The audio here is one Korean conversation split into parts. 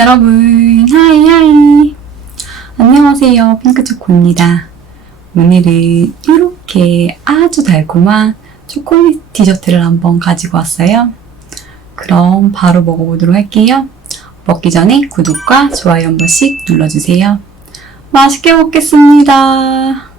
여러분, 하이 하이. 안녕하세요. 핑크초코입니다. 오늘은 이렇게 아주 달콤한 초콜릿 디저트를 한번 가지고 왔어요. 그럼 바로 먹어보도록 할게요. 먹기 전에 구독과 좋아요 한 번씩 눌러주세요. 맛있게 먹겠습니다.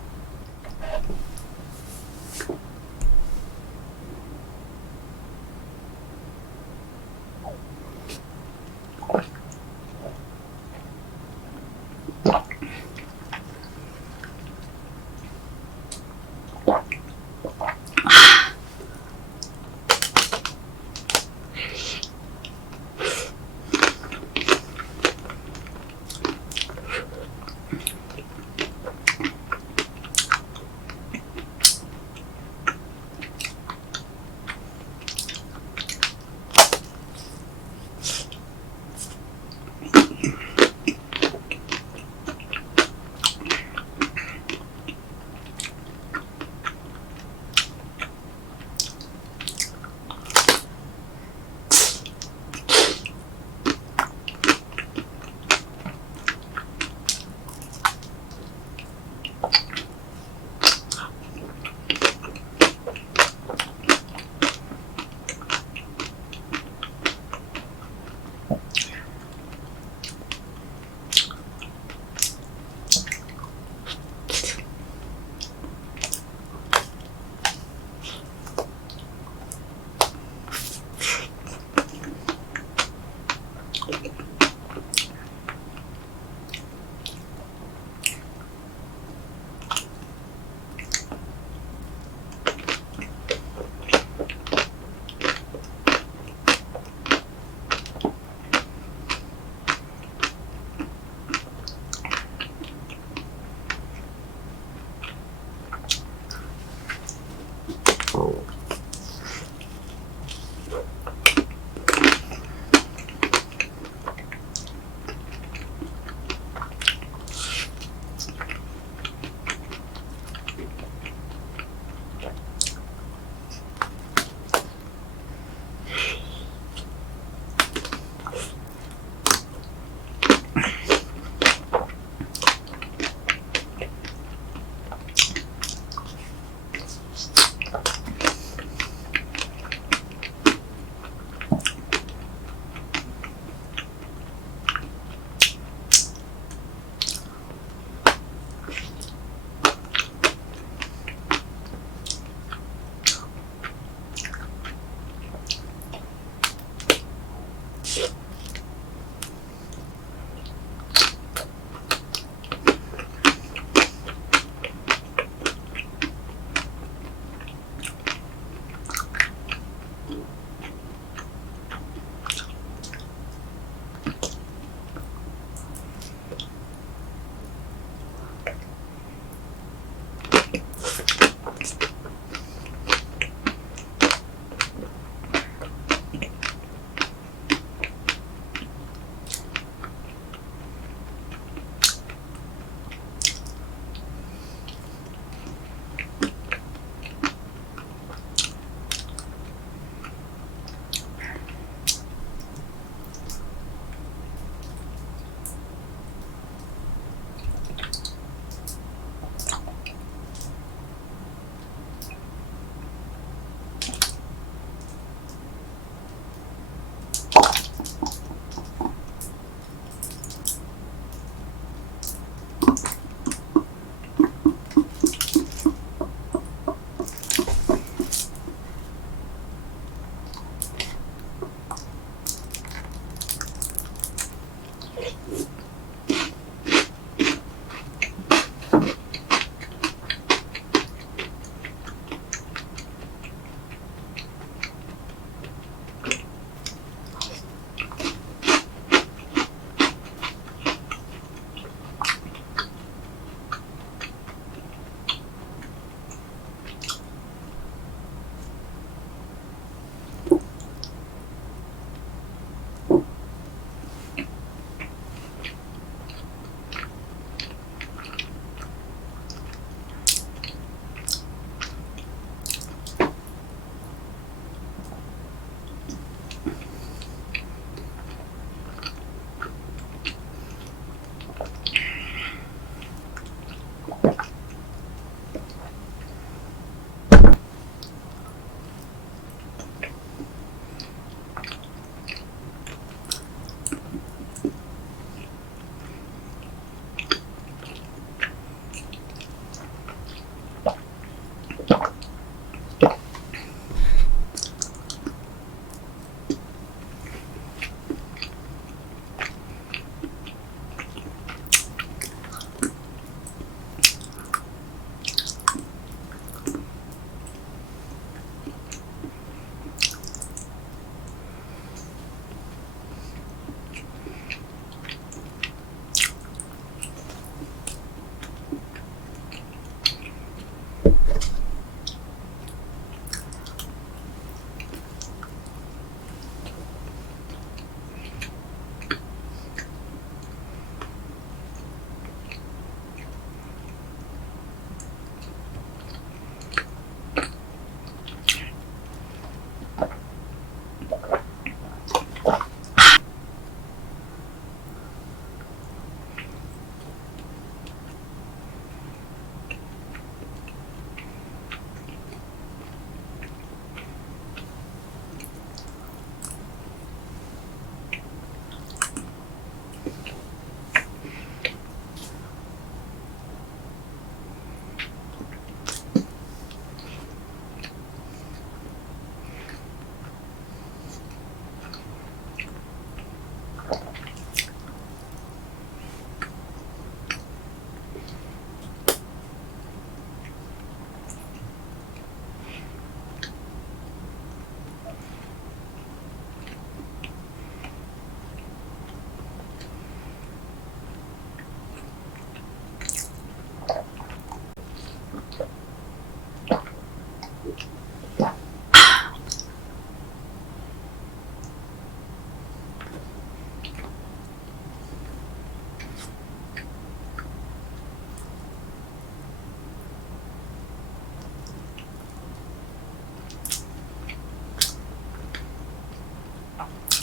ต่อ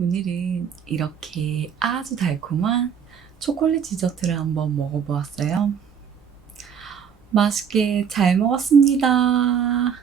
오늘은 이렇게 아주 달콤한 초콜릿 디저트를 한번 먹어보았어요. 맛있게 잘 먹었습니다.